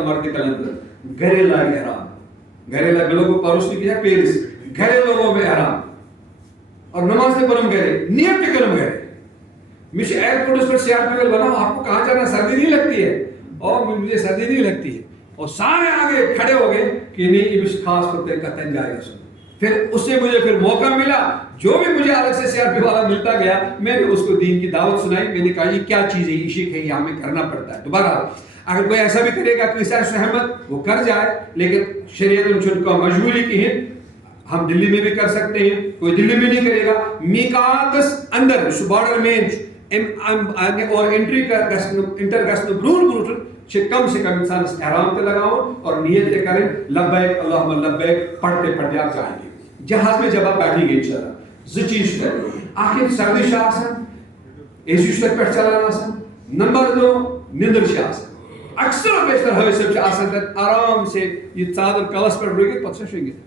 مرد کلندر گھرے لائے احرام گھرے لائے لوگوں پروس نہیں کیا پیرس گھرے لوگوں میں احرام اور نماز نے پڑھم گھرے نیت پہ کرم گھرے مجھے ایئرپورٹ پر سیاح پہ بناؤ آپ کو کہاں جانا سردی نہیں لگتی ہے اور مجھے سردی نہیں لگتی ہے اور سارے آگے کھڑے ہو گئے کہ نہیں یہ خاص پتے کا تن جائے گا سن پھر اس سے مجھے پھر موقع ملا جو بھی مجھے الگ سے سیاح پہ والا ملتا گیا میں نے اس کو دین کی دعوت سنائی میں نے کہا یہ کیا چیز ہے یہ عشق ہے یہ ہمیں کرنا پڑتا ہے دوبارہ اگر کوئی ایسا بھی کرے گا کہ اس احمد وہ کر جائے لیکن شریعت ان کو مجبوری کی ہے ہم دلی میں بھی کر سکتے ہیں کوئی دلی میں نہیں کرے گا میقاتس اندر بارڈر میں اور انٹر گژھنہٕ برونٛٹھ کم سے کم انسان احرام تے لگاؤ اور نیت تے کریں لبیک اللہم لبیک پڑھتے پڑھتے آپ جائیں گے جہاز میں جب آپ بیٹھیں گے انشاءاللہ زٕ چیز کریں آخر سردی چھِ آسان اے سی چھُ تتھ پٮ۪ٹھ چلان آسان نمبر دو نندر چھِ آسان اکثر و بیشتر حٲج صٲب چھِ آسان تتھ آرام سے یہ ژادر کلس پٮ۪ٹھ رُکِتھ پتہٕ چھِ شۄنٛگِتھ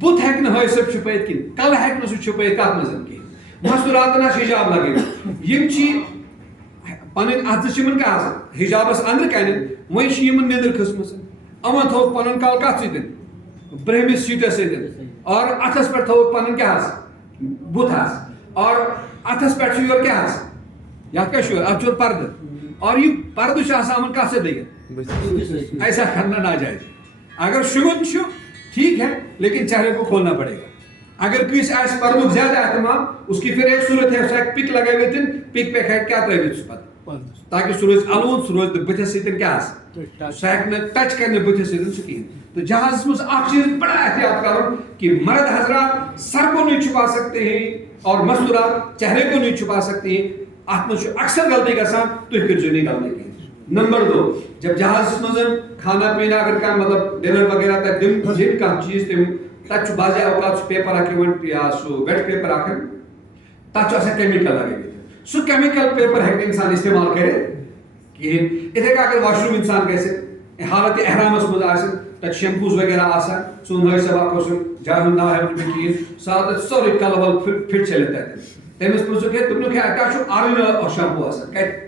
بُتھ ہیٚکہِ نہٕ حٲج صٲب چھُپٲیِتھ کِہیٖنۍ کلہٕ ہیٚکہِ نہٕ سُہ چھُپٲیِتھ کتھ منٛز کِہیٖنۍ مستوراتن آسہِ حجاب لگٲوِتھ یِم چھِ پنٕنۍ اتھٕ چھِ یِمن کیٛاہ آسان حجابس أنٛدرٕ کَنٮ۪تھ وۄنۍ چھِ یِمن نِندٕر کھٔژمٕژ یِمن تھوٚوُکھ پنُن کل کتھ سۭتۍ برٛہمِس سیٖٹس سۭتۍ اور اتھس پٮ۪ٹھ تھوٚوُکھ پنُن کیٛاہ حظ بُتھ حظ اور اتھس پٮ۪ٹھ چھُ یورٕ کیٛاہ حظ یتھ کیٛاہ چھُ اتھ چھُ پردٕ اور یہِ پردٕ چھُ آسان یِمن کتھ سۭتۍ لٔگِتھ ایسا کرنا ناجائز اگر شُگُن چھُ ٹھیک ہے لیکن چہرے کو کھولنا پڑے گا اگر کسی آسہِ پردُک زیادہ اہتمام اس کی پھر ایک صورت ہے سُہ ہیٚکہِ پِک لگٲوِتھ پِک پٮ۪ٹھ ہیٚکہِ کیٛاہ ترٲوِتھ سُہ پتہٕ تاکہ سُہ روزِ الوُنٛد سُہ روزِ نہٕ بٕتھِس سۭتۍ کیٛاہ آسہِ سُہ ہیٚکہِ نہٕ ٹچ کرِ نہٕ بٕتھِس سۭتۍ سُہ کِہیٖنۍ تو جہازس منٛز اکھ چیٖز بڑا احتیاط کرُن کہ مرد حضرات سر کو نہیں چھپا سکتے ہیں اور مستورات چہرے کو نہیں چھپا سکتے ہیں اتھ منٛز چھُ اکثر غلطی گژھان تُہۍ کٔرۍزیو نہٕ غلطی کِہیٖنۍ نمبر دو جب جہازس منٛز کھانا پینا اگر کانٛہہ مطلب ڈنر وغیرہ تتہِ دِن کانٛہہ چیٖز تِم تتہِ چھُ بعض اوقات سُہ پیپر اکھ یِوان یا سُہ ویٹ پیپر اکھ تتھ چھُ آسان کیمِکل لگٲوِتھ سُہ کیمِکل پیپر ہیٚکہِ نہٕ انسان استعمال کٔرِتھ کِہیٖنۍ یِتھے کٔنۍ اگر واش روٗم انسان گژھِ حالت احرامس منٛز آسہِ تتہِ شیمپوز وغیرہ آسان سون حٲج صٲب اکھ اوسُن جاے ہُنٛد ناو ہیٚکہٕ نہٕ مےٚ کِہیٖنۍ سُہ آو تتہِ سورُے کلہٕ ول فِٹ چھٔلِتھ تتہِ تٔمِس پرٛژھُکھ ہے دوٚپنُکھ ہے کیٛاہ چھُ آرجِنل شیمپوٗ آسان کتہِ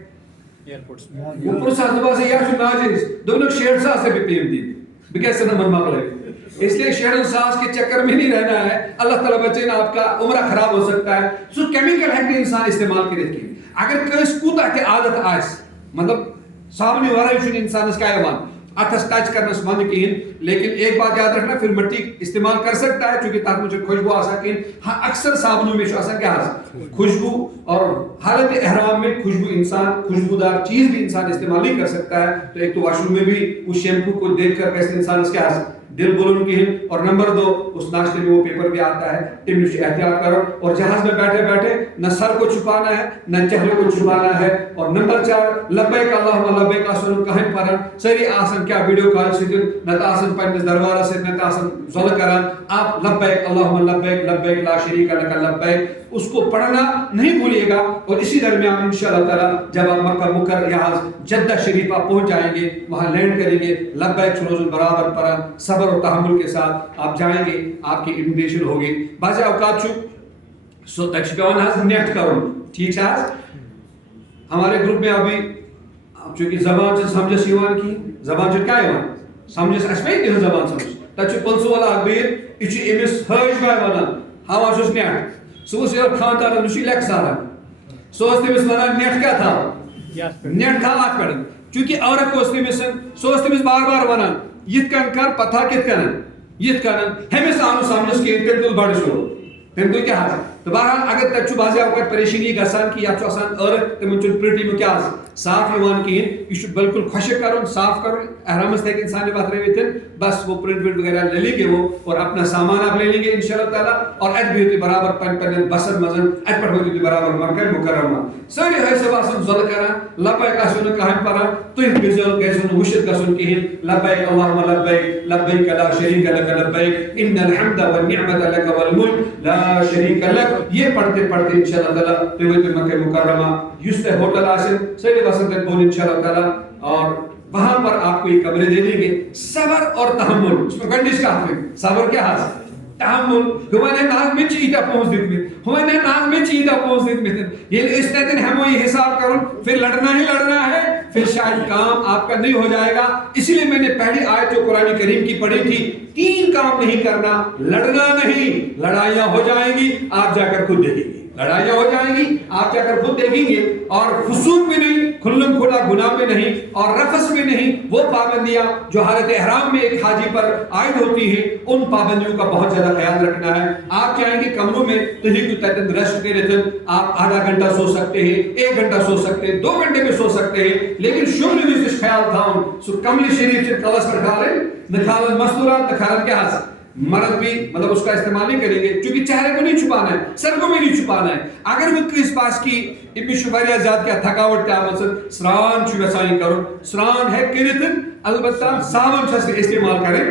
بہٕ پرٛژھان دوٚپہس یہِ چھُ ناجٲیز دوٚپنُکھ 60,000 رۄپیہِ پیٚیِم دِنۍ بہٕ کیٛاہ ژھٕنن وۄنۍ مۄکلٲوِتھ اس لیے 60,000 کے چکر میں نہیں رہنا ہے اللہ تعالیٰ بچے آپ کا عمرہ خراب ہو سکتا ہے سو کیمیکل ہیٚکہِ نہٕ انسان استعمال کٔرِتھ کِہیٖنۍ اگر کٲنٛسہِ کوٗتاہ تہِ عادت آسہِ مطلب صابنہِ ورٲے چھُنہٕ انسانس کیٛاہ یِوان اتھس ٹچ کرنس منٛد کِہیٖنۍ لیکن ایک بات یاد رکھنا پھر مٹی استعمال کر سکتا ہے چونکہ تتھ منٛز چھُنہٕ خوشبو آسان کِہیٖنۍ ہاں اکثر صابنوں میں چھُ آسان کیٛاہ حظ خوشبو اور حالت احرام میں خوشبو انسان خوشبودار چیز بھی انسان استعمال نہیں کر سکتا ہے تو ایک تو واش روم میں بھی اس شیمپو کو دیکھ کر ویسے انسان کیا حظ دل بولن کہیں اور نمبر دو اس ناشتے میں وہ پیپر بھی آتا ہے تم احتیاط کرو اور جہاز میں بیٹھے بیٹھے نہ سر کو چھپانا ہے نہ چہرے کو چھپانا ہے اور نمبر 4 لبیک اللہم لبیک آسن کہیں پرن سری آسن کیا ویڈیو کال سے نہ آسن پنس دربار سے نہ آسن زل کران آپ لبیک اللہم لبیک لبیک لا شریک لک لبیک اس کو پڑھنا نہیں بھولیے گا اور اسی درمیان انشاءاللہ تعالی جب آپ مکہ مکرمہ یہاں جدہ شریف آپ پہنچ جائیں گے وہاں لینڈ کریں گے لبیک روز برابر پرن صبر اور تحمل کے ساتھ آپ جائیں گے آپ کی امیگریشن ہوگی بعض اوقات سو تک پیوان حظ نیٹ کرن ٹھیک ہے ہمارے گروپ میں ابھی چونکہ زبان سے سمجھس یوان کی زبان سے کیا یوان سمجھس اس میں نہیں زبان سمجھ تک پلسو والا اخبیر یہ امس حج بھائی ونان ہاں چھس نیٹ سو یور خاندان نشی لیک سارا سو تمس ونان نیٹ کیا تھا نیٹ تھا ات پہ چونکہ عورت کو تمس سو تمس بار بار ونان یت کن کر پتہ کت کن یت کن ہمس آو سمجھس کہ تم تل بڑ شروع تم تو کیا تو بہرحال اگر تک بعض اوقات پریشانی گژھان کہ یہ عورت تمن پرٹی میں کیا صاف یوان کہین یہ بالکل خشک کرن صاف کرن احرامس تک انسان وترٲوِتھ بس وہ پرنٹ ونٹ وغیرہ لے لیں گے وہ اور اپنا سامان آپ لے لیں گے انشاءاللہ تعالیٰ اور ات بہو تھی برابر پن بسن مزن ات پہ وٲتِو تُہۍ برابر مکہ مکرمہ سٲری حٲج صٲب آسن زل کران لبیک آسو نہٕ کٕہٕنۍ پران تُہۍ گٔژھِو نہٕ وٕچھِتھ گژھُن کِہیٖنۍ لبیک اللہم لبیک لبیک لا شریک لک لبیک ان الحمد والنعمت لک والملک لا شریک لک یہ پڑھتے پڑھتے انشاءاللہ تعالیٰ تُہۍ وٲتِو مکہ مکرمہ یُس تۄہہِ ہوٹل آسن سٲری وسن تتہِ بۄن انشاءاللہ تعالیٰ اور وہاں پر آپ کو یہ کمرے دے دیں گے صبر اور تحمل اس میں گنڈش کا صبر کیا ہے تحمل ہمیں ناز میں چیتا پہنچ دیت میں ہمیں ناز میں چیتا پہنچ دیت میں یہ اس طرح ہمیں یہ حساب کرو پھر لڑنا ہی لڑنا ہے پھر شاید کام آپ کا نہیں ہو جائے گا. اس لیے میں نے پہلی آیت جو قرآن کریم کی پڑھی تھی, 3 کام نہیں کرنا, لڑنا نہیں, لڑائیاں ہو جائیں گی آپ جا کر خود دیکھیں گے, لڑائیاں ہو جائیں گی آپ جا کر خود دیکھیں گے. اور فسوق بھی نہیں, کھلم کھلا گناہ بھی نہیں, اور رفث بھی نہیں. وہ پابندیاں جو حالت احرام میں ایک حاجی پر عائد ہوتی ہیں, ان پابندیوں کا بہت زیادہ خیال رکھنا ہے. آپ چاہیں گے کمروں میں ریسٹ کے رہتے, آپ آدھا گھنٹہ سو سکتے ہیں, 1 گھنٹہ سو سکتے ہیں, 2 گھنٹے میں سو سکتے ہیں, لیکن شمل میں اس خیال تھا سو کملی شریف سے کلس پر کھالیں نکھالن مستورات نکھالن کیا حاصل مرد بھی مطلب اس کا استعمال نہیں کریں گے, چونکہ چہرے کو نہیں چھپانا ہے, سر کو بھی نہیں چھپانا ہے. اگر وہ کس پاس کی امی شباریہ زیادہ کیا تھکاوٹ کیا مقصد سران چھو ویسائی کرو, سران ہے کرتن البتہ صابن چھس استعمال کریں,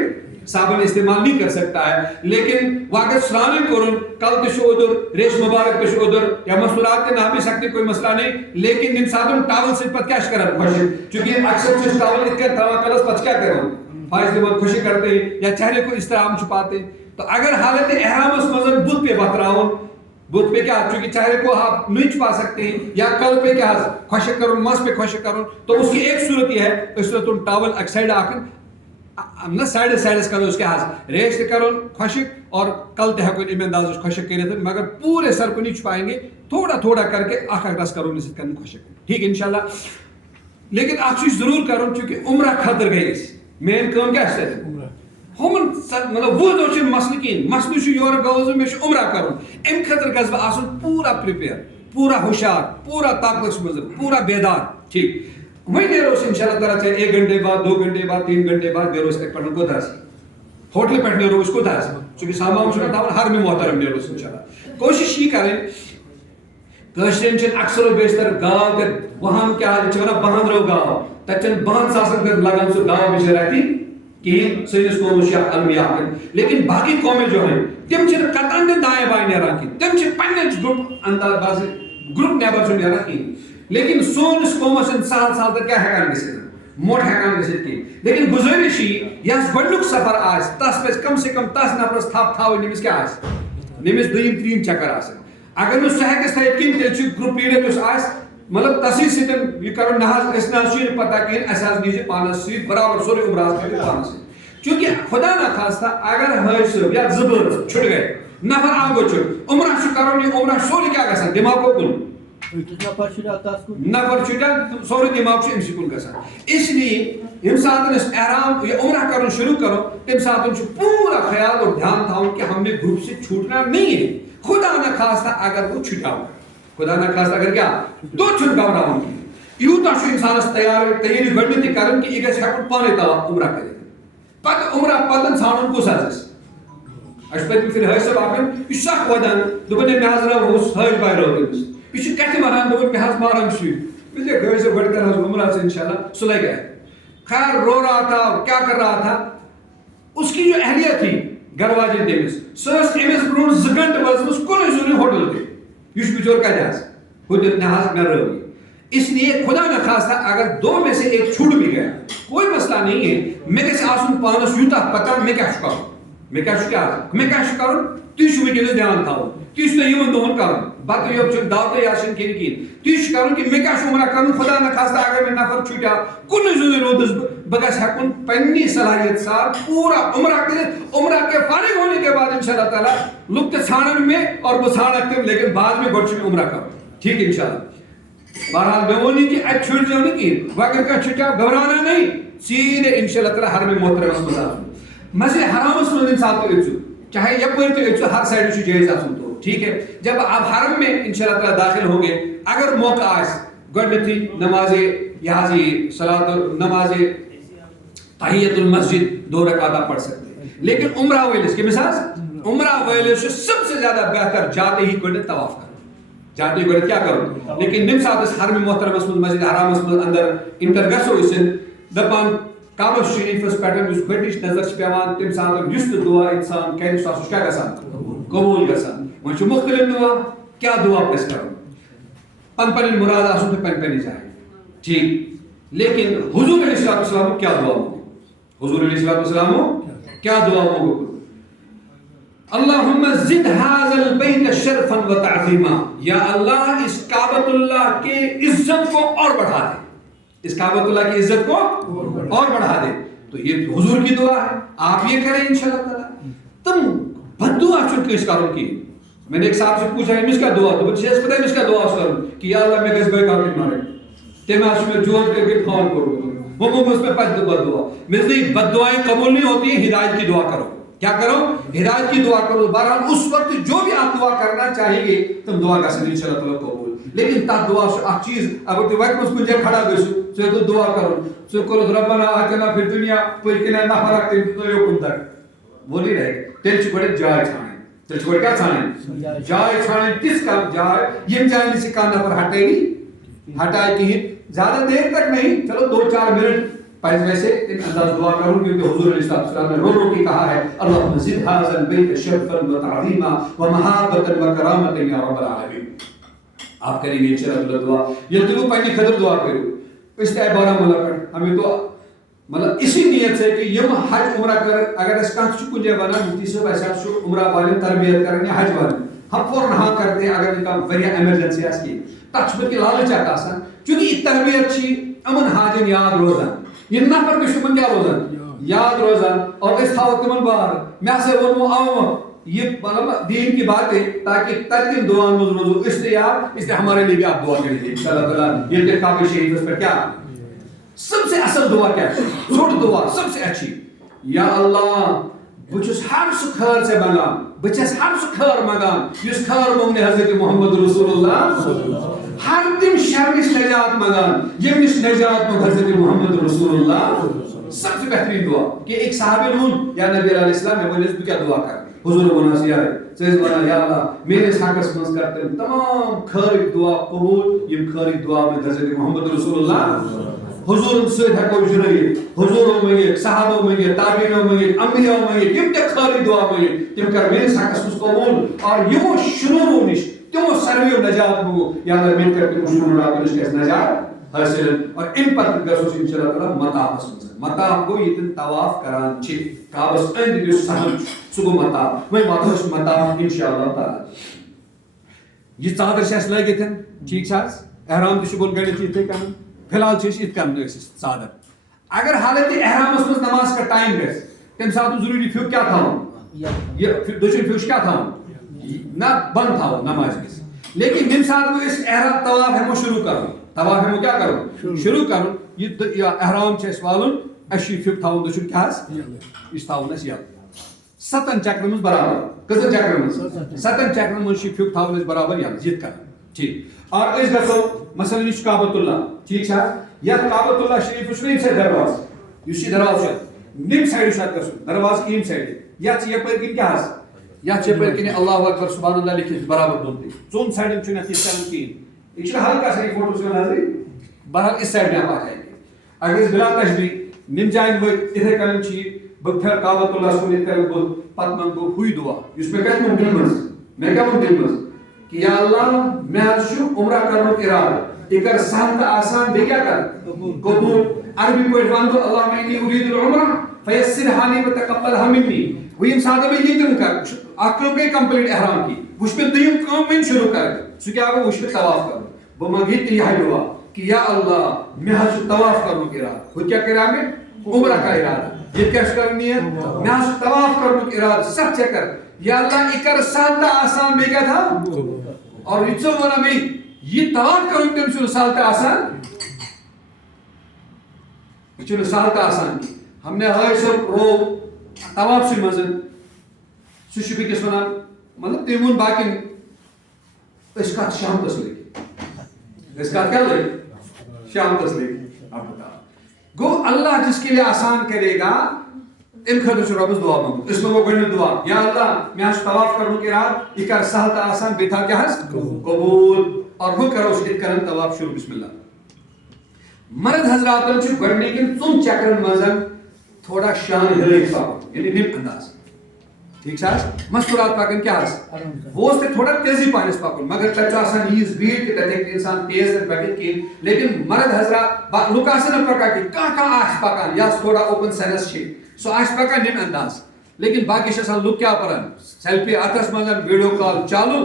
صابن استعمال نہیں کر سکتا ہے. لیکن واقع سرانے کرن کل تشو ادھر, ریش مبارک تشو ادھر, یا مسئولات کے نہ بھی سکتے کوئی مسئلہ نہیں, لیکن نم صابن ٹاول سے پت کیا شکرت خوشی, چونکہ اکثر چیز ٹاول اتکر تھا کلس پت کیا کروں فائز دماغ خوشی کرتے ہیں یا چہرے کو اس طرح ہم چھپاتے ہیں. تو اگر حالت احرام اس مذہب بدھ پہ بتراؤن, بدھ پہ کیا, چونکہ چہرے کو آپ نہیں چھپا سکتے ہیں, یا کل پہ کیا خوشک کروں, مس پہ خوشک کروں, تو اس کی ایک صورت یہ ہے, اس صورت تم ٹاول ایک سائڈ آکن نہ سائڈس کرو اس کے ہاتھ ریسٹ کرو خوشک, اور کل تہ ہیکو امی انداز خوشک کرت, مگر پورے سر کو نہیں چھپائیں گے, تھوڑا تھوڑا کر کے اکھ رس کرو نسبت کرنے خوشک, ٹھیک ہے انشاءاللہ. لیکن اکھ چیز ضرور کرو, چونکہ عمرہ خطر گئی مین کام کیا ہے ہمن مطلب وہ دو مسئلہ کہیں, مسئلہ چھو یور گوز میں عمرہ کرو, ام خطر گز بہ آسن پورا پریپیئر, پورا ہوشیار, پورا طاقت مزر, پورا بیدار, ٹھیک. وہی نیرو انشاءاللہ تعالیٰ چاہے 1 گھنٹے بعد, 2 گھنٹے بعد, 3 گھنٹے بعد نیرو ایک پڑھنے کو درس ہوٹل پہ نیرو اس کو درس, چونکہ سامان چھوڑا تھا ہر میں محترم نیرو انشاءاللہ. کوشش یہ کریں کشرین چن اکثر و بیشتر گاؤں کے وہاں کیا چھوڑا بہن رو گاؤں تچن بہن ساسن کر لگن سو گاؤں بچے رہتی کہ سینس قوم شیخ علمیہ کن, لیکن باقی قومیں جو ہیں تم چھن قطعاً دے دائیں بائیں نیران کی, تم چھن پنج گروپ انداز بازی گروپ نیبر چھن نیران کی, لیکن سون اس قوم سے سال سال تک کیا ہے گسے موٹ ہے گسے کی. لیکن گزارش یس گڈنک سفر آس تس پہ کم سے کم 10 نفرس تھپ تھاو نمس کیا آس نمس دویم تریم چکر آس, اگر نو سہ ہیکس تھائت کن تیل چھ گروپ لیڈر یس آس مطلب تسی سیتن یہ کرو نہ اس نہ چھ پتہ کین اساس نیجے پانس سی برابر سورے عمراز کے پانس, چونکہ خدا نہ خواستہ اگر ہس یا زبر چھٹ گئے نفر آگو چھٹ عمرہ چھ کرو یہ عمرہ سورے کیا گژھان دماغ کو کن نفر چھٹا سورے دماغ چھ امسی کن گژھان. اس لیے یم ساتن اس احرام یہ عمرہ کرنا شروع کرو تم ساتن چھ پورا خیال اور دھیان تھاؤں کہ ہم نے گروپ سے چھوٹنا نہیں ہے. خدا نہ خواستہ اگر وہ چھٹاؤ, خدا نہ خواستہ اگر کیا دو چھٹ گھبراؤں کی یوتا چھ انسانس تیاری گڈنی کرن کہ یہ گژھِ ہیکن پانے تا عمرہ کرے, پتہ عمرہ پتن ژھانڈن کس آسس اس پہ پھر حٲصِل آکن یہ سخ ودان دپن مے حض رو حٲج باے رو تٔمِس یہ چھ کتھ ونان دپن مے حض مارن شُرۍ مےٚ دوٚپ گٔے سا گۄڈٕ کرہوس عمرہ سے انشاءاللہ سُلے گئے. خیر رو رہا تھا کیا کر رہا تھا, اس کی جو اہلیت تھی گھر واجن تٔمِس سۄ ٲس أمِس برونٛٹھ 2 گھنٹہٕ وٲژمٕژ کُنُے زوٚنٕے ہوٹل تہِ, یہ بچور کتہِ آسہِ ہُہ دیُت مےٚ حظ مےٚ رٲوٕے. اس لیے خدا نہ خواستہ اگر 2 میں سے ایک چھوٹ بھی گیا کوئی مسئلہ نہیں ہے, مے گژھِ آسُن پانس یوٗتاہ پتہ مے کیٛاہ چھُ کَرُن, مے کیٛاہ چھُ کَرُن تُہۍ چھُو وٕنکیٚنس دھیان تھاوُن, تُہۍ چھُو تۄہہِ یِمن دۄہن کَرُن بتہٕ یوت چھُنہٕ دعوتٕے آسن کِہیٖنۍ تُہۍ چھُ کَرُن کہ مے کیٛاہ چھُ عمرہ کَرُن. خدا نہ خواستہ اگر مےٚ نفر چھُٹیٛاو کُنُے زوٚنٕے روٗدُس بہٕ گژھٕ ہٮ۪کُن پننی صلاحیت سان پورا عمرہ کٔرِتھ. عمرہ کے فارغ ہونے کے بعد انشاءاللہ تعالیٰ لُکھ تہِ ژھانڈن مےٚ اور بہٕ ژھانڈکھ تِم, لیکن بعد میں گۄڈٕ چھُ مےٚ عمرہ کَرُن, ٹھیک انشاءاللہ. بہرحال میں وہ نہیں کہ اچھ چھوڑ جاؤ نہیں کہ وہ اگر کہاں چھٹا گھبرانا نہیں, سیدھے انشاءاللہ تعالیٰ حرم محترم اس مزا مسجد حرام اس مزا انسان تو اچھو چاہے یہ پوری تو اچھو ہر سائڈ سے جائز آسن تو ٹھیک ہے. جب آپ حرم میں انشاءاللہ تعالیٰ داخل ہو گئے اگر موقع آس گوڑ تھی نماز یہاں صلاۃ نماز تحیت المسجد 2 رکعتہ پڑھ سکتے ہیں, لیکن عمرہ ویلس کے مثال عمرہ ویلس سب سے زیادہ بہتر جاتے ہی گوڑ طواف کر جاتے گوڑ کیا کرو, لیکن نم سات اس حرم محترم اس مسجد حرام اس اندر انٹر گسو اسن دپان کعبہ شریف اس پیٹرن اس گھٹش نظر پیوان تم سات یس دعا انسان کہہ سو کیا گسان قبول گسان. وہ چھ مختلف دعا کیا دعا پس کرو پن پن مراد آسن تو پن پن جائے ٹھیک, لیکن حضور علیہ السلام کیا دعا ہو, حضور علیہ السلام کیا دعا ہو, اللہم زد هذا البیت شرفا و تعظیما, یا اللہ اس کعبۃ اللہ کے عزت کو اور بڑھا دے, اس کعبۃ اللہ کی عزت کو اور بڑھا دے. تو یہ حضور کی دعا ہے, آپ یہ کریں انشاءاللہ تعالی. تم بد دعا چھٹ کس کرو کی. میں نے ایک صاحب سے پوچھا امس کا دعا, تو مجھے پتہ ہے امس کا دعا کروں کہ یا اللہ میں گز بے کافر مارے تم اس میں جوت کر کے فون کرو. وہ اس میں بد دعا مزنی بد دعائیں قبول نہیں ہوتی ہیں, ہدایت کی دعا کرو. کیا کرو؟ ہدایت کی دعا کرو. بہرحال اس وقت جو بھی آپ دعا کرنا چاہیں گے تم دعا کر سکتے انشاءاللہ تعالی قبول. لیکن تا دعا اخ چیز اگر تو وقت اس کو کھڑا گسو سو تو دعا کرو سو کرو ربنا آتنا فی الدنیا پرکنا نفرق تو یو کن تک وہ نہیں رہے. تیل چھوڑے جائے چھانے, تیل چھوڑے کیا چھانے؟ جائے چھانے. کس کا جائے؟ یہ جائے نہیں سکا نفر ہٹے نہیں ہٹائے کہیں زیادہ دیر تک نہیں, چلو 2-4 منٹ پہلے ویسے ان انداز دعا کروں کیونکہ حضور علیہ السلام نے رو رو کے کہا ہے اللہم زد ھذا البیت شرفا وتعظیما ومحابۃ وکرامۃ یا رب العالمین. آپ کریں گے انشاءاللہ دعا. یہ تو پہلے خطر دعا کرو اس طرح بارہ ملک ہمیں تو مطلب اسی نیت سے کہ یم حج عمرہ کر اگر اس کا کچھ جے بنا مفتی صاحب ایسا عمرہ والے تربیت کرنے حج والے ہم فوراً ہاں کرتے ہیں اگر ان کا وریہ ایمرجنسی اس کی تچبت کی لالچ آسان چونکہ یہ تربیت چھی امن حاجن یاد روزان. یہ نفر کے شمن کیا روزان یاد روزان اور اس تھاو تمن بار میں سے ونمو آؤں یہ مطلب دین کی بات ہے تاکہ ترکن دعا میں روزو اس لیے ہمارے لیے بھی آپ دعا کریں گے انشاءاللہ تعالی. یہ انتخاب شہید اس پر کیا سب سے اصل دعا کیا ہے؟ چھوٹ دعا سب سے اچھی. یا اللہ بچس ہر سو خیر سے منگان بچس ہر سو خیر منگان جس خیر مونگنے حضرت محمد رسول اللہ ہر تم شر نش نجات منگان یم نش نجات مونگ حضرت محمد رسول اللہ. سب سے بہترین دعا کہ ایک صحابی نون یا نبی علیہ السلام میں بولے تو کیا دعا کر حضور مناسی آئے سیز بنا یا اللہ میرے حقس منز کرتے تمام خیر دعا قبول یم خیر دعا میں حضرت محمد رسول اللہ حضور سید ہکو جنہی حضوروں میں صحابوں میں تابعینوں میں انبیاء میں یم تے خیر دعا میں تم کر میرے حقس منز قبول اور یمو شرورو نش تمو سرویو نجات مگو یا اللہ مل کر تم شرور راکنش کے نجات حاصل اور ان پر گسوس انشاءاللہ تعالی مطاف منز مطاف کو یہ طواف کران چھ کعبس اند جو سہل سگو مطاف میں مطاف مطاف انشاءاللہ تعالی. یہ چادر سے اس لگے تھے ٹھیک ساز احرام تہ بول گڑی تھی کم فی الحال چھ ات کم چادر. اگر حالت احرام اس نماز کا ٹائم گس تم ساتھ ضروری فیو کیا تھا یہ دوسری فیوش کیا تھا نہ بند تھا نماز گس. لیکن یم ساتھ وہ اس احرام طواف ہمو شروع کرو طواف ہمو کیا کرو شروع کرو یہ احرام چھ والن اشی فیو تھا دوسری کیا اس تھا اس یاد 7 چکر من برابر کتن چکر من 7 چکر من فیو تھا برابر یاد جیت کر ٹھیک. اور اس گھو مثلا یہ کعبۃ اللہ ٹھیک ہے یا کعبۃ اللہ شریف اس نیم سے دروازہ یہ دروازہ نیم سائڈ شاید گھو دروازہ کی سائڈ یا یپر کن کیا یا یپر کن اللہ اکبر سبحان اللہ لکھت برابر دون ژون سائڈن چھ نت کرن کین یہ ہلکا سا فوٹو سے نظر بہرحال اس سائڈ میں آپ آ جائیں گے. اگر اس بلا تشبیہ نم جائن وہ اتھے کرن چھ بہ پھر کعبۃ اللہ سن کرن بہ پت منگو ہوئی دعا اس میں کیا دل مز میں کیا دل مز کہ یا اللہ میں چھ عمرہ کرنے ارادہ یہ کر سہل تو آسان بے کیا کر قبول. عربی پہ ون تو اللہ انی اريد العمرہ فیسرھا لی وتقبلھا منی. وہ یم سادہ میں یہ تم کر اکھ کام گئی کمپلیٹ احرام کی وش میں دویم کام میں شروع کر سو کیا گو وش میں طواف کرو وہ منگی یہ دعا کہ یا اللہ میں چھ طواف کرنے ارادہ وہ کیا کرا میں عمرہ کا ارادہ یہ کیا کرنی ہے میں چھ طواف کرنے ارادہ سب چکر یا اللہ یہ کر سہل تو آسان بے کیا تھا اور یہ چھ وانا میں یہ طواف کروں تم سے سہل تو آسان یہ سہل تو آسان کی ہم نے ہر سب رو طواف سے مزن سہ بیس ونان مطلب تم وون باقی اس کت شام تس لگی اس کت کیا لگی شام تس لگی. اب بتا گو اللہ جس کے لیے آسان کرے گا ان خاطر ربس دعا مانگو اس میں وہ گۄڈنیُک دعا یا اللہ میں طواف کرنے کے رات یہ کر سہل تو آسان بیٚیہِ تھاو کیا قبول اور وہ کرو اس کرن طواف شروع بسم اللہ. مرد حضراتن چھ گۄڈنِکٮ۪ن 2 چکرن منٛز تھوڑا شان ہلٲیِتھ پکُن یعنی نِم انداز ٹھیک سا مستورات پکن کیا وہ تھوڑا تیزی پہنس پکن مگر تک آسان ییز بھیڑ کہ تک انسان تیز پکت کہین. لیکن مرد حضرات لوگ آسن پکان کہ کانٛہہ پکان یا تھوڑا اوپن سینس سو پکان نِم انداز. لیکن باقی لوگ کیا پران سیلفی اتس مز ویڈیو کال چالو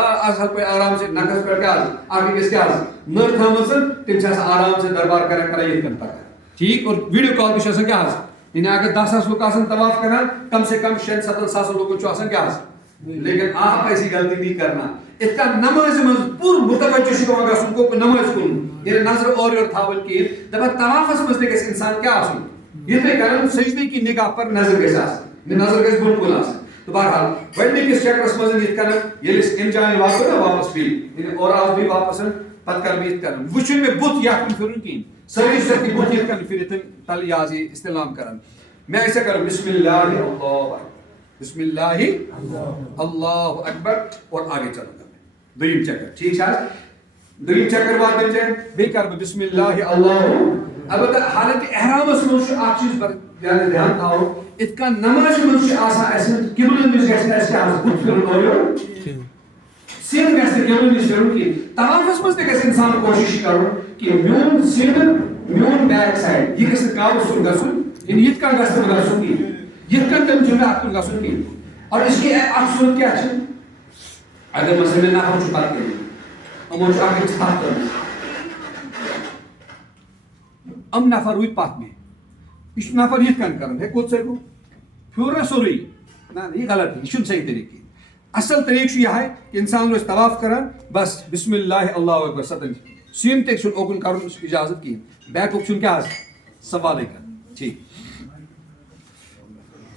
اصل پہ آرام سے نکس پہ کیا آگے کس کیا نر تھامسن تم آرام سے دربار کران یہ کن پکان ٹھیک. اور ویڈیو کال بھی کیا یعنی اگر 10,000 لوگ آسان طواف کران کم سے کم 6-7 ساس لوگوں کیا لیکن آپ ایسی غلطی نہیں کرنا. اس کا نماز من پور متوجہ گھن کو نماز کن یہ نظر اور تھاون کہین دپان طوافس مز تہ گژھِ انسان کیا یہ کران سجدے کی نگاہ پر نظر گژھِ آسن نظر گژھِ بالکل آسن. تو بہرحال گۄڈنِکِس چکرس مز یہ کران ییٚلہِ امہِ جایہِ واتو نا واپس بیٚیہِ اور آو بیٚیہِ واپس پتہٕ کر بہٕ یِتھ کران وٕچھُن مےٚ بُتھ یتھ کُن پھِرُن کِہیٖنۍ سٲری سۭتی بُتھ یِتھ کن پھِرِتھ تل یہِ حظ یہِ استعلام کران میں ایسا کروں بسم اللہ اللہ بسم اللہ اللہ اکبر اور آگے چلو گا دویم چکر ٹھیک ہے دویم چکر بعد دل جائے بے کر بسم اللہ اللہ اب حالت احرام اس میں آپ چیز پر دھیان تھاؤ اس کا نماز میں آسان ایسے قبل میں جیسے ایسے آسان خود پھر ہو سین کیسے قبل میں شروع کی طواف میں کیسے انسان کوشش کرو کہ میون سین میون بیک سائڈ یہ کیسے کاو سن گسن ان یہ کا گسن گسن کی یہ کا تم جو آپ کو گسن کی اور اس کی اصل کیا ہے اگر مثلا نہ ہم چھپا کے ہم اس آگے چھپا کر ام نفر ہوئی پاک میں اس نفر یہ کن کرن ہے کوت سے کو پھر سوری نہ یہ غلط ہے یہ صحیح طریقے اصل طریقہ یہ ہے کہ انسان روز طواف کرن بس بسم اللہ اللہ اکبر ستن سین تے چھن اوکن کرن اس کی اجازت کی بیک اپ چھن کیا سوال کر ٹھیک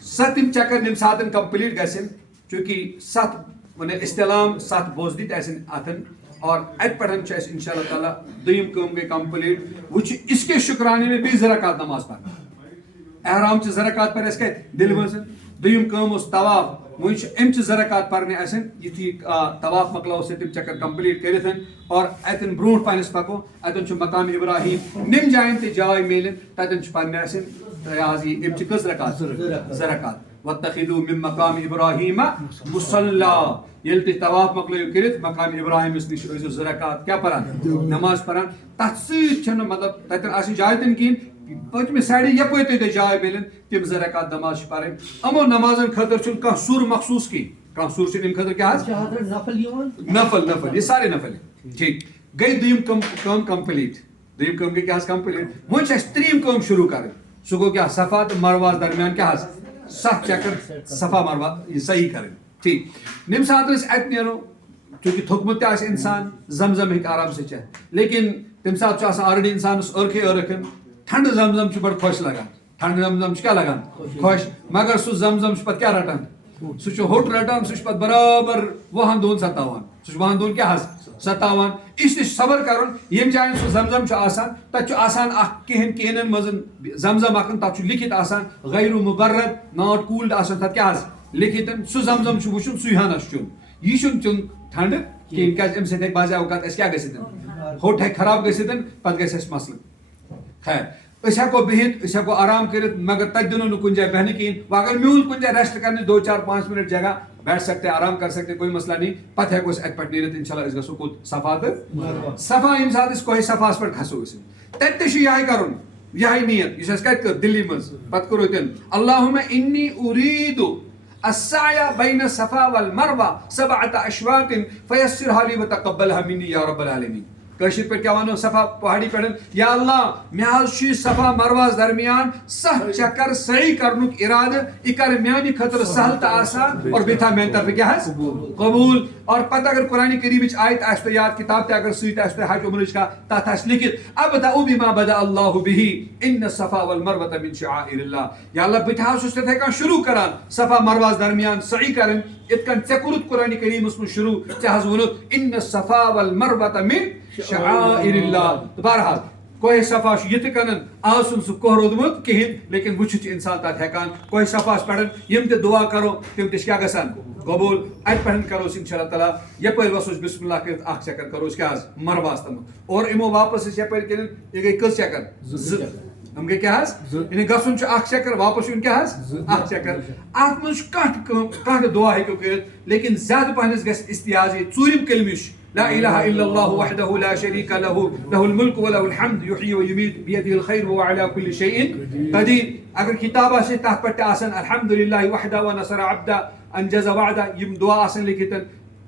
ستم چکر نم ساتن کمپلیٹ گسن چونکہ 7 من استلام 7 بوزدت آسن اتن اور ات پڑھن چھ انشاءاللہ تعالی دویم کام گئی کمپلیٹ وچ اس کے شکرانے میں بھی زرکات نماز پڑھنا احرام چ زرکات پر اس کے دل مزن دویم کام اس طواف وچ ام چ زرکات پڑھنے آسن یتھی طواف مکلاو سے تم چکر کمپلیٹ کرتن اور اتن برونٹ پانس پکو اتن چ مقام ابراہیم نم جائن تے جائے میلن تتن چ پڑھنے آسن ریاضی ام چ کس زرکات زرکات واتخذوا من مقام ابراہیم مصلی یل تے طواف مکلو کرت مقام ابراہیم اس نش روزو زرکات کیا پران نماز پران تفسیر چھن مطلب تتن اسی جائے تن کین پچمہ سائڈ یپوی تے جائے ملن تم زرکات نماز پرن امو نمازن خاطر چھن کا سور مخصوص کی کا سور چھن ام خاطر کیا نفل نفل یہ سارے نفل ٹھیک گئی دویم کام کمپلیٹ دویم کام کے کیا کمپلیٹ وہ چھ تریم کام شروع کرن سو گو کیا صفا تو مروہ درمیان کیا 7 چکر صفا مروہ یہ صحیح کریں ٹھیک نم سات ات نیرو چونکہ تھوکمت تہ انسان زمزم ہیک آرام سے چاہ لیکن تم سات آلریڈی انسان ارکھے ارکھن ٹھنڈ زمزم بڑ خوش لگان ٹھنڈ زمزم کیا لگان خوش مگر سہ زمزم پتہ کیا رٹان سہ ہوٹ رٹان سہ پتہ برابر وہن دون ستاوان سہ وہن دون کیا ستاوان اس نش صبر کرن یم جائن سہ زمزم آسان تت آسان کہن کینن مزن زمزم اخن تت لکھت آسان غیر مبرد ناٹ کولڈ آسان تت کیا لکھتن سہ زمزم وچن سُے ہانس چون یہ چون ٹھنڈ کہین کیا ام سۭتۍ بعض اوقات اس کیا گژھتن ہوٹ ہے خراب گژھتن پتہ گژھِ اس مسلہٕ خیر اس ہیکو بہت اس ہیکو آرام کرت مگر تت دنو نہ کن جائے بہنے کہین اگر میول کن جائے ریسٹ کرنے 2-4-5 منٹ جگہ بیٹھ سکتے آرام کر سکتے کوئی مسئلہ نہیں پتہ ہیکو اس ات پٹ نیرت انشاءاللہ اس گژھو کوت صفا تو صفا یم سات اس کوہ صفاس پٹ کھسو اس تت تہ یہ کرن یہ نیت اس کت کر دلی مز پت کرو تن اللهم انی اريد السعي بين الصفا والمروه 7 اشواط فيسرها لي وتقبلها مني يا رب العالمين کشیر پہ کیا ونو صفا پہاڑی پہ یا اللہ مے صفا مرواز درمیان 7 چکر صحیح کرنک ارادہ یہ کر میانی خطر سہل تو آسان اور بیٹھا میان طرف کیا ہے قبول اور پتہ اگر قرآن کریم آیت آس تو یاد کتاب تے اگر سیت آس تو حج عمرش کا تحت آس لکھت ابدأ بما بدأ اللہ به ان الصفا والمروة من شعائر اللہ یا اللہ بیٹھا اس تے کا شروع کران صفا مرواز درمیان صحیح کرن اتکن ژےٚ قرآن کریم اس میں شروع ژےٚ حظ ووٚنُتھ ان الصفا والمروة من شعائر اللہ تو بہرحال کوہ صفا یہ تہ کنن آسن سہ کوہ رودمت کہین لیکن وچھت انسان تات ہیکان کوہ صفاس پڑھن یم تہ دعا کرو تم تہ کیا گژھان قبول ات پڑھن کرو انشاءاللہ تعالی یپر وسوس بسم اللہ کرت اخ چکر کرو کیا مرواس تم اور امو واپس یپر کرن یہ گئی کس چکر ہم گئی کیا یعنی گھن اخ چکر واپس یون کیا اخ چکر ات من کانٛہہ دعا ہیکو کرت لیکن زیادہ پہنس گژھِ استیاز یہ ژوٗرِم کلمہ لا إله إلا الله وحده لا شريك له له الملك وله الحمد يحيي ويميت بيده الخير وهو على كل شيء قدير اگر کتاب سے تحت پٹ آسن الحمد لله وحده ونصر عبده انجز وعده یم دعا آسن لکھتن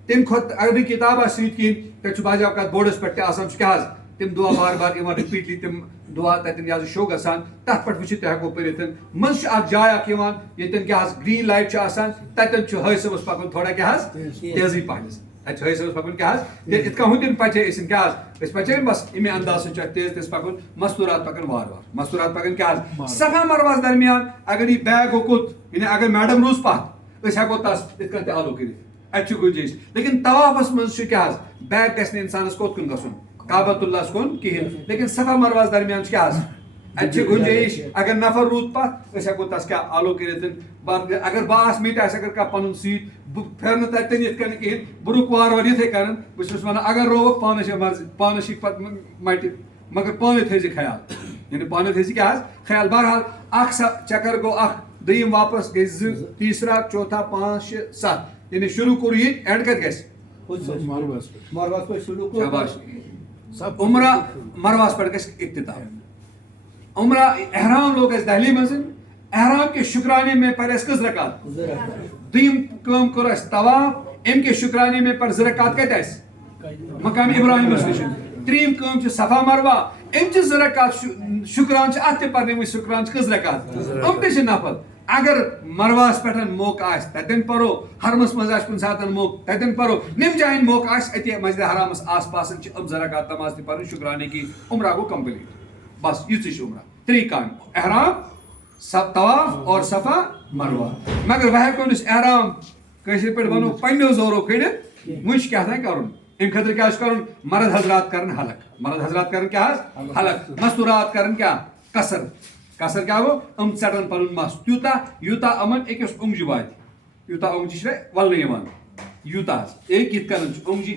تم کھت اگر کتاب ست کہین تک بعض اوقات بورڈس پہ کیا تم دعا بار بار رپیٹلی تم دعا تتن شو گژھان تر پہ وچھت ہیکو پرت مز جائے یتن کیا گرین لائٹ تتن حج صبس پکن تھوڑا کیا تیزی پہنس حج صبس پکن کیا ات کن ہندن پچے کیا پچے بس امے انداز سے تیز تیز پکن مستورات پکن وار وار مستورات پکن کیا صفا مرواس درمیان اگر یہ بیگ ہو کت یعنی اگر میڈم روز پت ہیکو تس ات کن آلو کرت ات گنجائش لیکن طوافس مز کیا بیگ گھس انسانس کوت کن گھن کعبۃ اللہ کن کہین لیکن صفا مرواس درمیان کیا اتہ گنجائش اگر نفر رود پت ہیکو تس کیا آلو کرت اگر باس میٹ اگر کھانا پن سیت پھر تتن یت کن کہین بہ رک وار وار یتھے کران بس ونان اگر روک پانس مرضی پانس پتہ مٹ مگر پانے تھزِ خیال یعنی پانے تھزِ کیا خیال بہرحال اخ چکر گو اخ دم واپس گئی زٕ تیسرا چوتھا پانچ شےٚ ستھ یعنی شروع کور یہ اینڈ کت گژھِ مرواس پہ شروع شاباش عمرہ مرواس پہ گژھِ اختتام عمرہ احرام لوگ اس دہلی مز احرام کے شکرانے میں پر اس کس رکعت دیم کام کر اس طواف ام کے شکرانے میں پر زرکات کت اس مقام ابراہیم اس تریم کام چھ صفا مروہ ام چھ زرکات شکران چھ اتھ پرنے شکران چھ کس رکعت ام تہ چھ نفل اگر مرواس پہ موقع آس تتن پرو حرمس مز کن سات موقع تتن پرو نم جائن موقع آس اتہ مسجد حرامس آس پاس ام زرکات نماز تہ پرن شکرانے کی عمرہ گو کمپلیٹ بس یہ عمرہ تری کام احرام طواف اور صفا مروہ مگر وہ ہیکو نس احرام کشر پہ ونو پنو زورو کھڑت وچ کیا کرن ام خاطر کیا کرن مرد حضرات کرن حلق مرد حضرات کرن کیا حلق مستورات کرن کیا قصر قصر کیا گو ام ژٹن پنن مس تیوتا یوتا امن اکس اونگجہ وات یوتا اونگجہ ولنہ یوان یوتا ایک یت کرن اونگجہ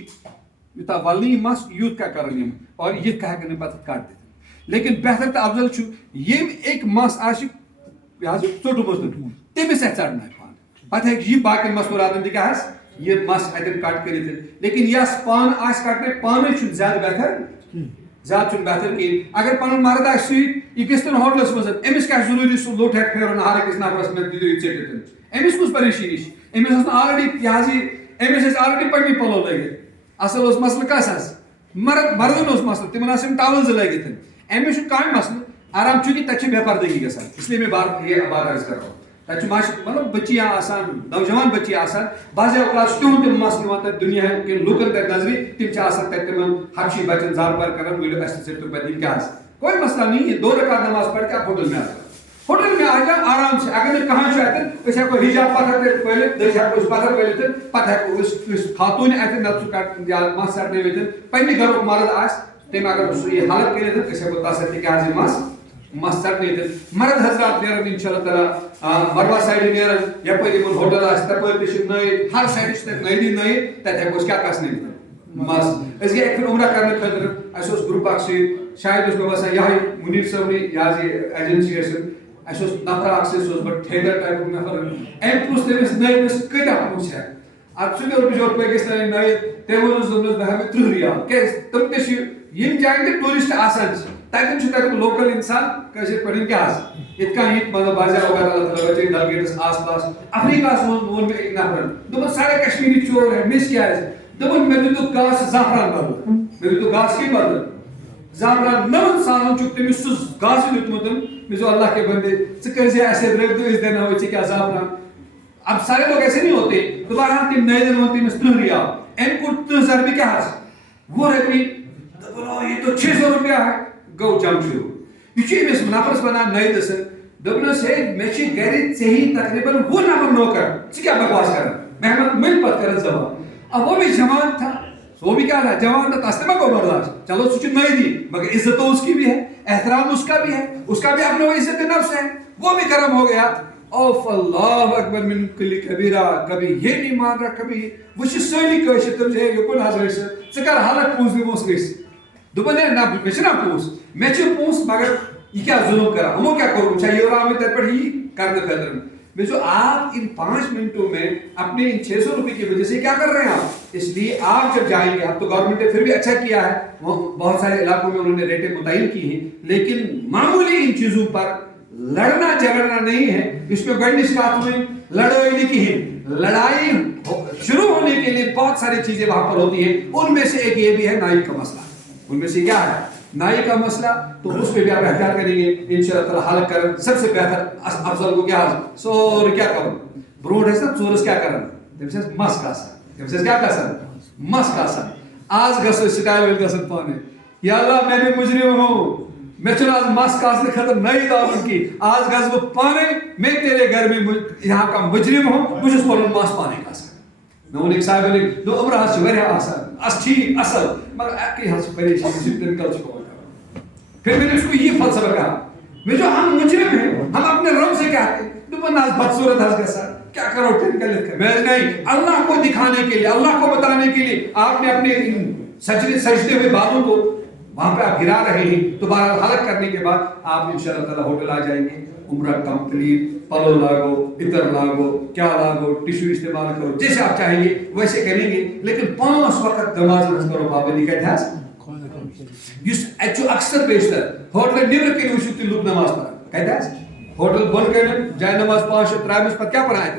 یوتا ولنہ مس یوت کا کرن اور یت کا ہیکن پتہ کاٹ دت لیکن بہتر تو افضل چھ یم ایک مس آس ژوٹمت تمس ژٹنا پان پتہ یہ باقی مستوراتن تہ یہ مس اتن کٹ کرت لیکن یس پان آس کٹنے پانے چھ زیادہ بہتر زیادہ چھ بہتر کہین اگر پن مرد آس ست یہ گھن ہوٹلس مز امس کیا ضروری سہ لوٹ ہیک پھیرن ہر أکس نفرس میں دِیو یہ ژٹتن امس کس پریشانی امس آلریڈی یہ امس آلریڈی پنی پلو لگت اصل اس مسئلہ کس مردن اس مسئلہ تمن آس ٹاول زٕ لگت امس کم مسئلہ آرام چونکہ تک بے پردگی گژھان اس لیے میں بات عرض کر رہا ہوں تک مطلب بچیاں آسان نوجوان بچی آسان بعض اوقات تہد تم مس نوان تک دنیا کن لوکن تک نظری تم آسان تک تم حبشی بچن زار پار کران ولو اس سے تو بدین کیا کوئی مسئلہ نہیں یہ 2 رکعت نماز پڑھ کے آپ ہوٹل میں آ جائیں ہوٹل میں آ جائیں آرام سے اگر کہاں چاہتے اس کو حجاب پتھر پہلے دش اس پتھر پہلے پتہ اس خاتون اتن نت کٹ یا مس ژٹنے وتن پنہ گھرک مرد آس تم اگر یہ حالت کرت اس کو تس تک مس ژٹنے مرد حضرات نیرن ان شاء اللہ تعالیٰ مروہ سائڈ نیرن یپر ہوٹل آس تپر تہ نئیت ہر سائڈ تک نئی نئیت تتہ ہیکو کیا کسنے مس اس گئے ایک عمرہ کرنے خاطر اس گروپ اخ ست شاید اس باسان یہ منیر صبنی یہ ایجنسی اس نفر اخ سہ بڑھ ٹھیکر ٹائپ نفر ام پوچھ تمس نئیس کتیا پونسہ اب سہ گوٚو بچور پٲکِستانی نئیت تٔمۍ ووٚنُس دوٚپنس بہٕ ہٮ۪کہٕ 30 رِیال کیٛازِ تِم تہِ چھِ یِم جایہِ تہِ ٹوٗرِسٹ آسان چھِ تتٮ۪ن چھُ تتیُک لوکل انسان کٲشِر پٲٹھۍ کیٛاہ یِتھ کٔنۍ ییٚتہِ مطلب بعض اوقات اللہ تعالیٰ بچٲیِن ڈلگیٹس آس پاس افریقاہس منٛز ووٚن مےٚ أکۍ نفرن دوٚپُن ساڑے کشمیٖری چور ہے مِس کیٛازِ دوٚپُن مےٚ دِتُکھ گاسہٕ زعفران بدل مےٚ دِتُکھ گاسہٕ کیٚنٛہہ بدل زعفران 9 سالن چھُکھ تٔمِس سُہ گاسہٕ دیُتمُت مےٚ دوٚپ اللہ کے بندے ژٕ کٔرزِ اَسہِ سۭتۍ رٲبطہٕ أسۍ دِناوے ژےٚ کیٛاہ زعفران اب سارے لوگ ایسے نہیں ہوتے تو بہرحال تم نئے دن ہوتے تمس 30 رِیال ام کو 30 رۄپیہِ کیٛاہ حظ 20 رۄپیہِ دوٚپُن یہ تو 600 رۄپیہِ ہے گوٚو جنگ شروع یہ چھُ أمِس نفرس ونان نئے دسن دوٚپنس ہے مےٚ چھِ گرِ ژےٚ تقریباً 20 نفر نوکر ژٕ کیٛاہ بکواس کران محمد مل پتہٕ کران زبان اب وہ بھی جوان تھا وہ بھی کیا تھا جوان تھا تس ما کو برداشت چلو سُہ چھُ نئے دی مگر عزت تو اس کی بھی ہے احترام اس کا بھی ہے اس کا بھی اپنا عزت نفس ہے وہ بھی گرم ہو گیا اوف اللہ اکبر من کل کبیرہ کبھی یہ نہیں مان رہا کبھی وہ چھ سٲری کٲشِر تم ہے یکن حظ ٲسۍ ژٕ کر حلق پونٛسہٕ دِموس گٔژھۍ دوٚپُن ہے نہ مےٚ چھِنا پونٛسہٕ مےٚ چھِ پونٛسہٕ مگر یہ کیا ظلم کرا ہمو کیا کروں چھا یہ آمد تتھ پٮ۪ٹھ یی کرنے خٲطرٕ میں جو آپ ان 5 منٹوں میں اپنے ان 600 روپے کی وجہ سے کیا کر رہے ہیں آپ اس لیے آپ جب جائیں گے اب تو گورنمنٹ نے پھر بھی اچھا کیا ہے بہت سارے علاقوں میں انہوں نے ریٹیں متعین کی ہیں لیکن معمولی ان چیزوں پر لڑنا جھگڑنا نہیں ہے. اس میں گنڈش کا ہوئی لڑائی نہیں کی ہے. لڑائی شروع ہونے کے لیے بہت ساری چیزیں وہاں پر ہوتی ہیں. ان میں سے ایک یہ بھی ہے نائی کا مسئلہ. ان میں سے کیا ہے نائی کا مسئلہ. تو اس پہ بھی آپ احتیاط کریں گے انشاءاللہ تعالی حل کریں. سب سے بہتر افضل کو کیا سور کیا کروں برونٹ ہے نا ژورس کیا کرن تم سے مس کاسن تم سے کیا کاسن مس کاسن. آج گھو سٹائل ول گھن پانے یا اللہ میں بھی مجرم ہوں میں چھ آج مس کاسنے خاطر نئی دعوت کی. آج گھس بہ پانے میں تیرے گھر میں یہاں کا مجرم ہوں بہ چھس پنن مس پانے کاسن. میں ون صاحب دو عمر حس واریاہ آسان اس ٹھیک اصل مگر اکی حس پریشانی زندگی کل چھو. پھر میں نے اس کو یہ فلسفہ کہا میں جو ہم مجرم ہیں ہم اپنے رب سے کہتے ہیں ناز بدصورت ہس گا کیا کرو ٹنکلت کر. میں نہیں اللہ کو دکھانے کے لیے اللہ کو بتانے کے لیے آپ نے اپنے سجدے ہوئے بالوں کو وہاں پہ آپ گرا رہے ہیں. تو بہرحال حلق کرنے کے بعد آپ انشاءاللہ تعالی ہوٹل آ جائیں گے. عمرہ کمپلیٹ پلو لاگو عطر لاگو کیا لاگو ٹشو استعمال کرو جیسے آپ چاہیں گے ویسے کریں گے. لیکن 5 وقت نماز کرو پابندی کہتے ہیں یس اچھو اکثر بیشتر ہوٹل نیبر کے وچھو تی لوگ نماز پڑھان کہتے ہیں ہوٹل بند کرن جائے نماز 5 ترامس پتہ کیا پڑھائے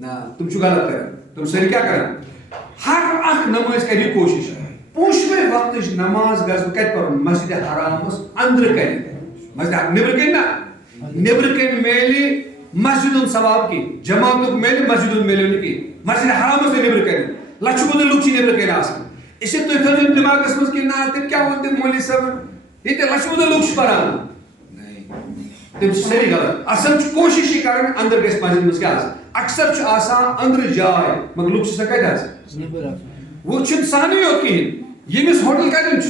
نا تم چھو غلط کرن تم سری کیا کرن ہر اخ نماز کری کوشش پوشوے وقت نماز گز کت پر مسجد حرامس اندر کر مسجد نیبر کن نا نیبر کن میلی مسجد ثواب کی جماعت میلی مسجد میلی کی مسجد حرامس نیبر کن لچھ بد لوگ نیبر کن آسان. اس لیے تھی تھو دماغس مز کہ نا تم کیا ون تم مولوی صاحب یہ لچھ بد لوگ پڑھان تم سری غلط. اصل کوشش یہ کران اندر گھس مسجد مز کیا اکثر آسان اندر جائے مگر لوگ سا کتہ وہ سہنی یوت کہین یمس ہوٹل کتن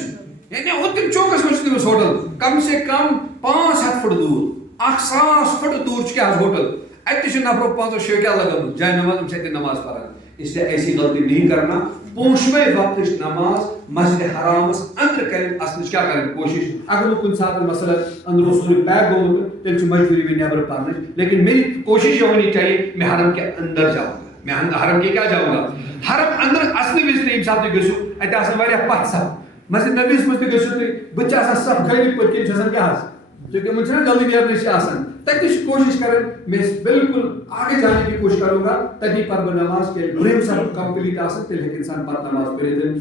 یعنی اوتم چوکس مجھ تمس ہوٹل کم سے کم 500 فٹ دور 1000 فٹ دور کیا ہوٹل اتہ نفرو 5-6 کیا لگا جائے نماز نماز پڑھان. اس لیے ایسی غلطی نہیں کرنا. پونچھویں وقت نماز مسجد حرامس اندر کریں اصل کیا کریں کوشش. اگر کن سات مثلا اندر رسول پیک گومت تیل مجبوری میں نیبر پڑھنے. لیکن میری کوشش یہ ہونی چاہیے میں حرم کے اندر جاؤں گا. میں حرم کے کیا جاؤں گا حرم اندر اصل وز تم سات گھو اتہ آ پتھ صف مسجد نبیس مجھ تھی گھو تھی بچہ آسان صف کھڑی پت کن کیا چونکہ مجھے جلدی نیرنے آسان تک کوشش کریں. میں بالکل آگے جانے کی کوشش کروں گا تبھی پر نماز کے برہم سب کمپلیٹ آسان تیل انسان پر نماز پڑھے.